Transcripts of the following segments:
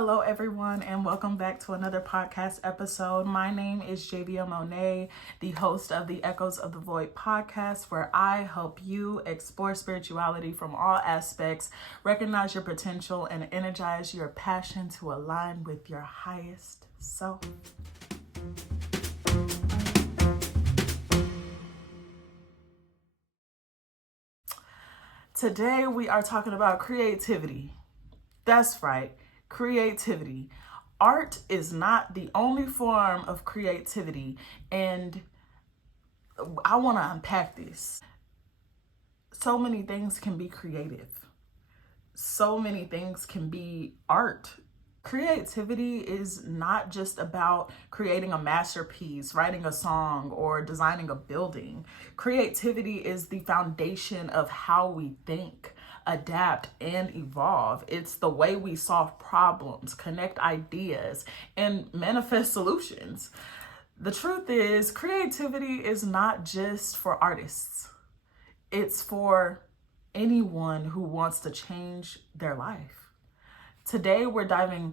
Hello, everyone, and welcome back to another podcast episode. My name is JBL Monet, the host of the Echoes of the Void podcast, where I help you explore spirituality from all aspects, recognize your potential, and energize your passion to align with your highest self. Today, we are talking about creativity. That's right, creativity. Art is not the only form of creativity, and I want to unpack this. So many things can be creative. So many things can be art. Creativity is not just about creating a masterpiece, writing a song, or designing a building. Creativity is the foundation of how we think, adapt, and evolve. It's the way we solve problems, connect ideas, and manifest solutions. The truth is, creativity is not just for artists. It's for anyone who wants to change their life. Today, we're diving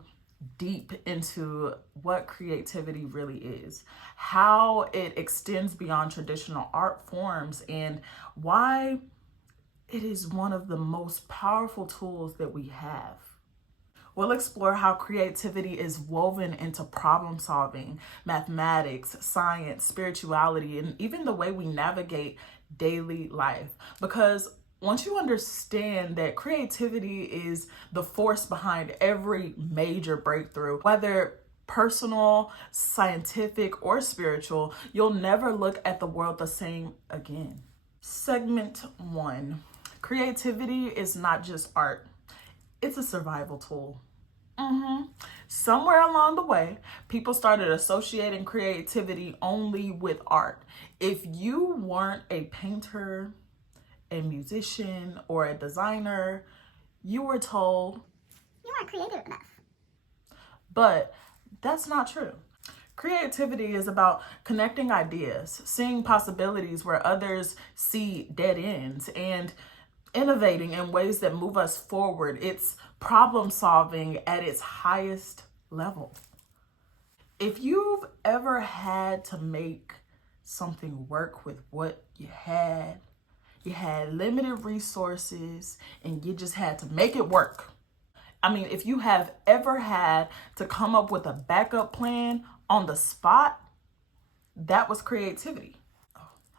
deep into what creativity really is, how it extends beyond traditional art forms, and why it is one of the most powerful tools that we have. We'll explore how creativity is woven into problem solving, mathematics, science, spirituality, and even the way we navigate daily life. Because once you understand that creativity is the force behind every major breakthrough, whether personal, scientific, or spiritual, you'll never look at the world the same again. Segment 1. Creativity is not just art. It's a survival tool. Somewhere along the way, people started associating creativity only with art. If you weren't a painter, a musician, or a designer, you were told you aren't creative enough. But that's not true. Creativity is about connecting ideas, seeing possibilities where others see dead ends, and innovating in ways that move us forward. It's problem solving at its highest level. If you've ever had to make something work with what you had limited resources, and you just had to make it work. If you have ever had to come up with a backup plan on the spot, that was creativity.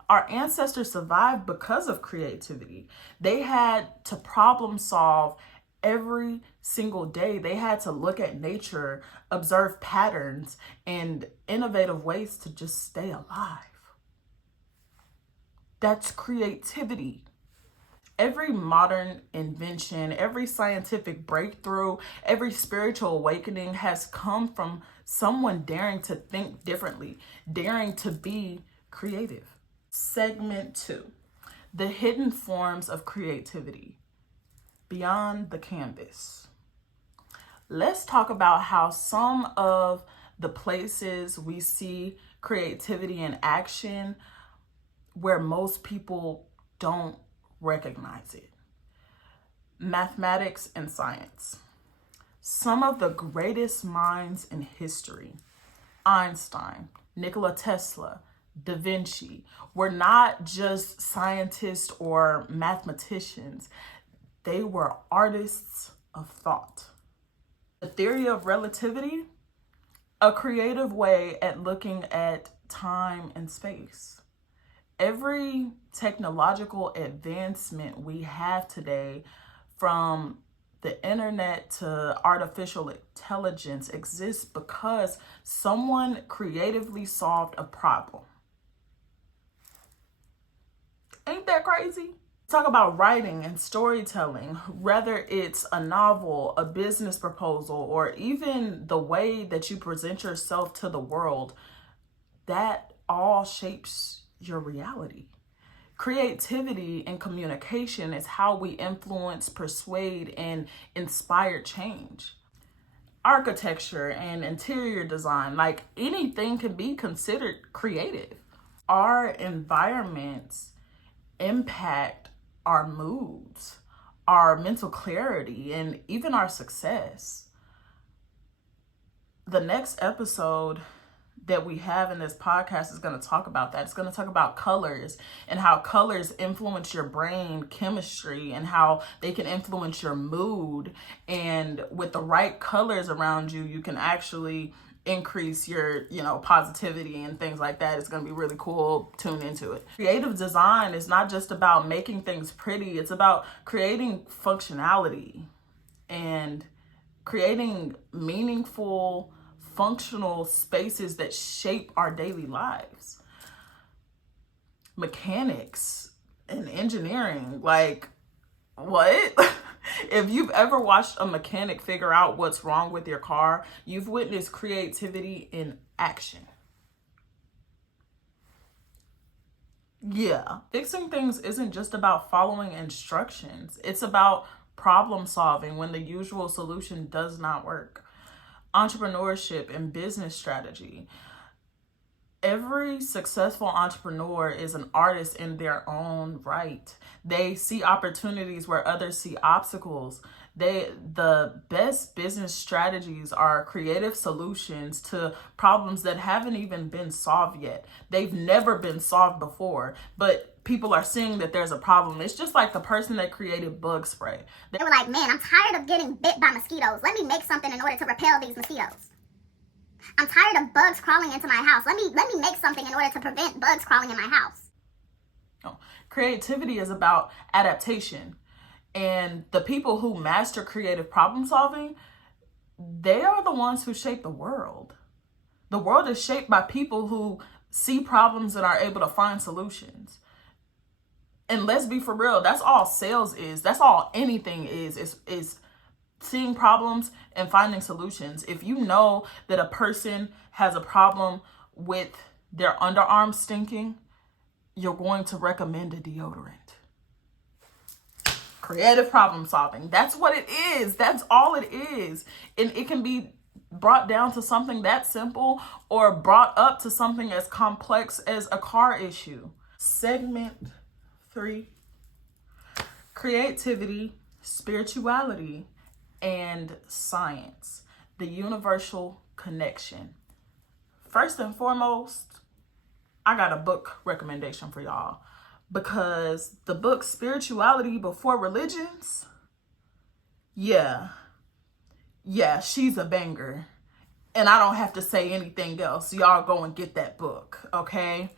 Our ancestors survived because of creativity. They had to problem solve every single day. They had to look at nature, observe patterns, and innovative ways to just stay alive. That's creativity. Every modern invention, every scientific breakthrough, every spiritual awakening has come from someone daring to think differently, daring to be creative. Segment 2, the hidden forms of creativity, beyond the canvas. Let's talk about how some of the places we see creativity in action where most people don't recognize it. Mathematics and science. Some of the greatest minds in history, Einstein, Nikola Tesla, Da Vinci, were not just scientists or mathematicians. They were artists of thought. The theory of relativity, a creative way at looking at time and space. Every technological advancement we have today, from the internet to artificial intelligence, exists because someone creatively solved a problem. Ain't that crazy? Talk about writing and storytelling, whether it's a novel, a business proposal, or even the way that you present yourself to the world, that all shapes your reality. Creativity and communication is how we influence, persuade, and inspire change. Architecture and interior design, like anything, can be considered creative. Our environments impact our moods, our mental clarity, and even our success. the next episode that we have in this podcast is going to talk about that. It's going to talk about colors and how colors influence your brain chemistry and how they can influence your mood. And with the right colors around you, you can actually increase your, positivity and things like that. It's going to be really cool. Tune into it. Creative design is not just about making things pretty. It's about creating functionality and creating meaningful, functional spaces that shape our daily lives. Mechanics and engineering, like, what? If you've ever watched a mechanic figure out what's wrong with your car, you've witnessed creativity in action. Yeah, fixing things isn't just about following instructions. It's about problem solving when the usual solution does not work. Entrepreneurship and business strategy. Every successful entrepreneur is an artist in their own right. They see opportunities where others see obstacles. The best business strategies are creative solutions to problems that haven't even been solved yet. They've never been solved before, but people are seeing that there's a problem. It's just like the person that created bug spray. They were like, man, I'm tired of getting bit by mosquitoes. Let me make something in order to repel these mosquitoes. I'm tired of bugs crawling into my house. Let me make something in order to prevent bugs crawling in my house. Creativity is about adaptation. And the people who master creative problem solving, they are the ones who shape the world. The world is shaped by people who see problems and are able to find solutions. And let's be for real, that's all sales is. That's all anything is seeing problems and finding solutions. If you know that a person has a problem with their underarms stinking, you're going to recommend a deodorant. Creative problem solving. That's what it is. That's all it is. And it can be brought down to something that simple or brought up to something as complex as a car issue. Segment 3. Creativity, spirituality, and science. The universal connection. First and foremost, I got a book recommendation for y'all. Because the book Spirituality Before Religions, yeah, she's a banger. And I don't have to say anything else. Y'all go and get that book, okay?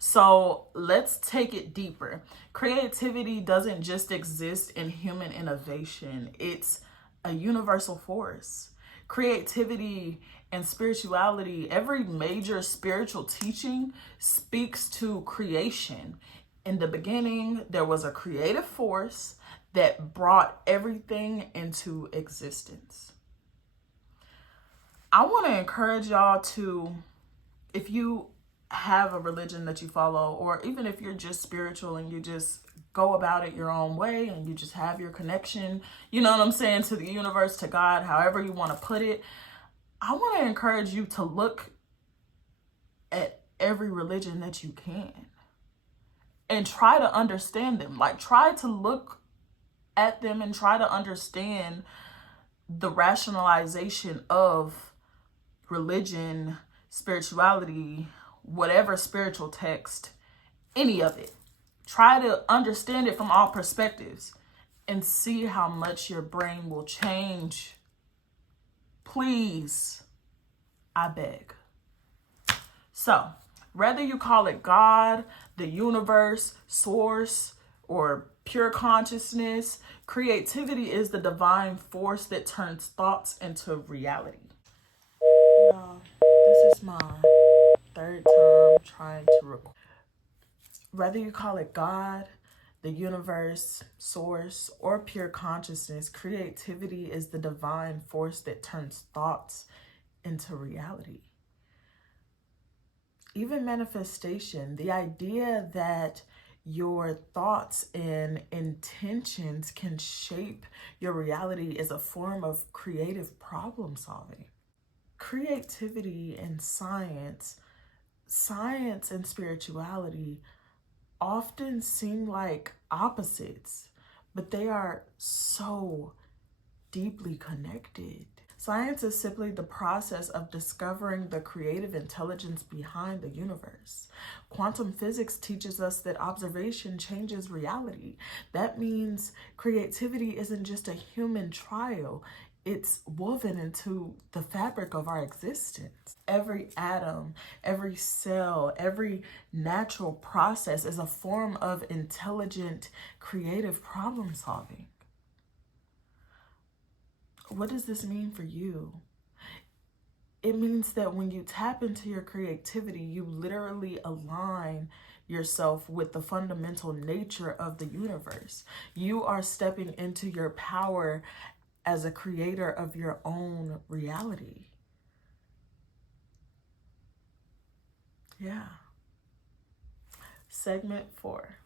So let's take it deeper. Creativity doesn't just exist in human innovation. It's a universal force. Creativity and spirituality, every major spiritual teaching speaks to creation. In the beginning, there was a creative force that brought everything into existence. I want to encourage y'all to, if you have a religion that you follow, or even if you're just spiritual and you just go about it your own way and you just have your connection, you know what I'm saying, to the universe, to God, however you want to put it, I want to encourage you to look at every religion that you can. And try to understand them. Like, try to look at them and try to understand the rationalization of religion, spirituality, whatever spiritual text, any of it. Try to understand it from all perspectives and see how much your brain will change. Please, I beg. So, whether you call it God, the universe, source, or pure consciousness, creativity is the divine force that turns thoughts into reality. This is my third time trying to record. Whether you call it God, the universe, source, or pure consciousness, creativity is the divine force that turns thoughts into reality. Even manifestation, the idea that your thoughts and intentions can shape your reality is a form of creative problem solving. Creativity and science and spirituality often seem like opposites, but they are so deeply connected. Science is simply the process of discovering the creative intelligence behind the universe. Quantum physics teaches us that observation changes reality. That means creativity isn't just a human trial, it's woven into the fabric of our existence. Every atom, every cell, every natural process is a form of intelligent, creative problem solving. What does this mean for you? It means that when you tap into your creativity, you literally align yourself with the fundamental nature of the universe. You are stepping into your power as a creator of your own reality. Yeah. Segment 4,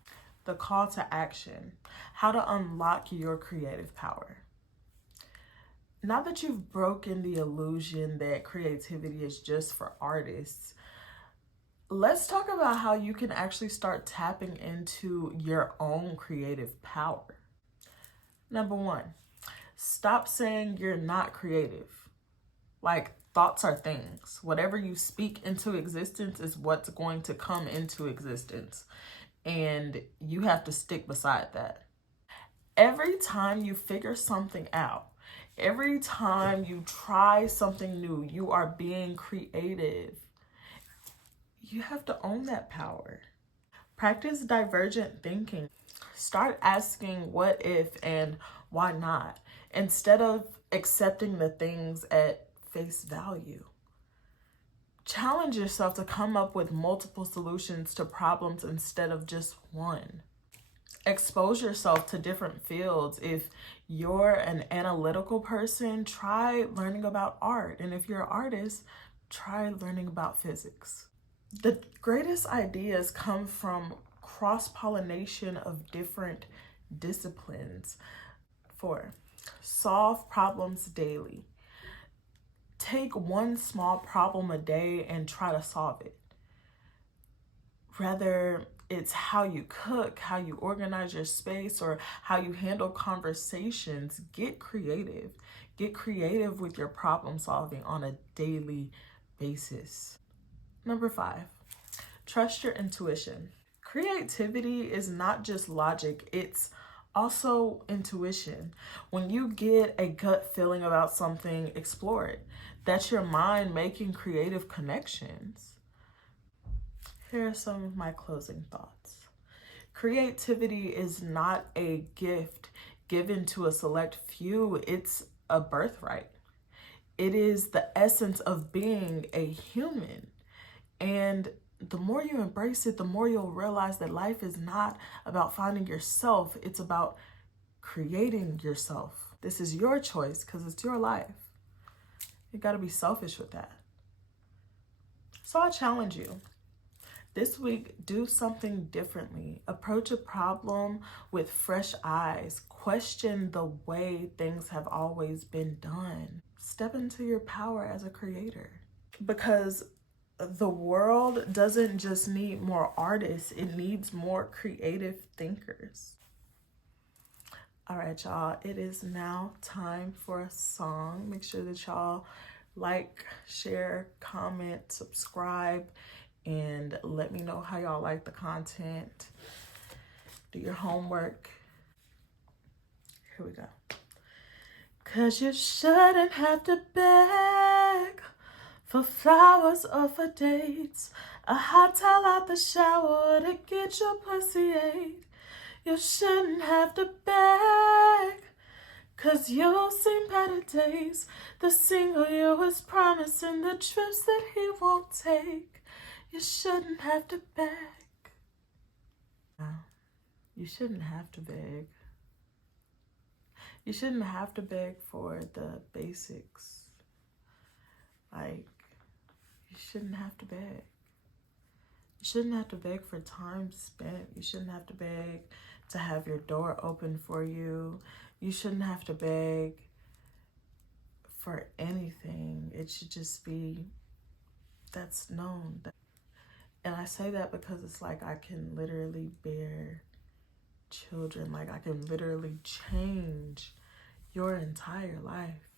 the call to action, how to unlock your creative power. Now that you've broken the illusion that creativity is just for artists, let's talk about how you can actually start tapping into your own creative power. Number 1, stop saying you're not creative. Like, thoughts are things. Whatever you speak into existence is what's going to come into existence. And you have to stick beside that. Every time you figure something out, every time you try something new, you are being creative. You have to own that power. Practice divergent thinking. Start asking what if and why not, instead of accepting the things at face value. Challenge yourself to come up with multiple solutions to problems instead of just one. Expose yourself to different fields. If you're an analytical person, try learning about art. And if you're an artist, try learning about physics. The greatest ideas come from cross-pollination of different disciplines. 4, solve problems daily. Take one small problem a day and try to solve it. Whether it's how you cook, how you organize your space, or how you handle conversations, get creative. Get creative with your problem solving on a daily basis. Number 5, trust your intuition. Creativity is not just logic, it's also intuition. When you get a gut feeling about something, explore it. That's your mind making creative connections. Here are some of my closing thoughts. Creativity is not a gift given to a select few, it's a birthright. It is the essence of being a human. And the more you embrace it, the more you'll realize that life is not about finding yourself, it's about creating yourself. This is your choice because it's your life. You got to be selfish with that. So I challenge you. This week, do something differently. Approach a problem with fresh eyes. Question the way things have always been done. Step into your power as a creator. Because the world doesn't just need more artists, it needs more creative thinkers. All right, y'all, it is now time for a song. Make sure that y'all like, share, comment, subscribe, and let me know how y'all like the content. Do your homework. Here we go. 'Cause you shouldn't have to beg for flowers or for dates, a hot towel out the shower to get your pussy ate. You shouldn't have to beg, 'cause you'll see better days. The single you was promising, the trips that he won't take. You shouldn't have to beg. No, you shouldn't have to beg. You shouldn't have to beg for the basics. Like, you shouldn't have to beg. You shouldn't have to beg for time spent. You shouldn't have to beg to have your door open for you. You shouldn't have to beg for anything. It should just be, that's known. And I say that because it's like I can literally bear children. Like I can literally change your entire life.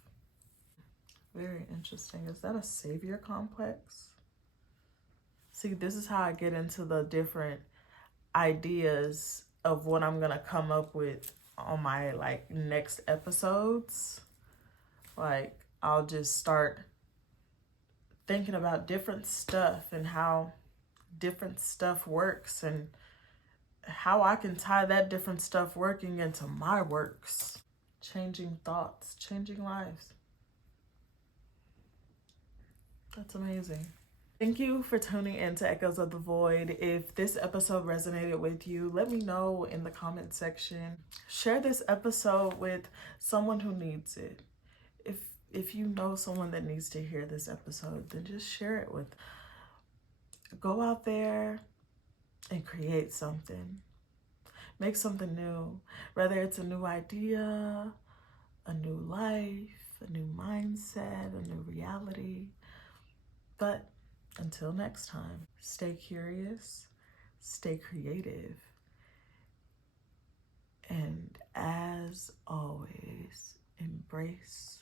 Very interesting. Is that a savior complex? See, this is how I get into the different ideas of what I'm gonna come up with on my like next episodes. Like, I'll just start thinking about different stuff and how different stuff works and how I can tie that different stuff working into my works. Changing thoughts, changing lives. That's amazing. Thank you for tuning in to Echoes of the Void. If this episode resonated with you, let me know in the comment section. Share this episode with someone who needs it. If you know someone that needs to hear this episode, then just share it with. Go out there and create something. Make something new. Whether it's a new idea, a new life, a new mindset, a new reality. But until next time, stay curious, stay creative, and as always, embrace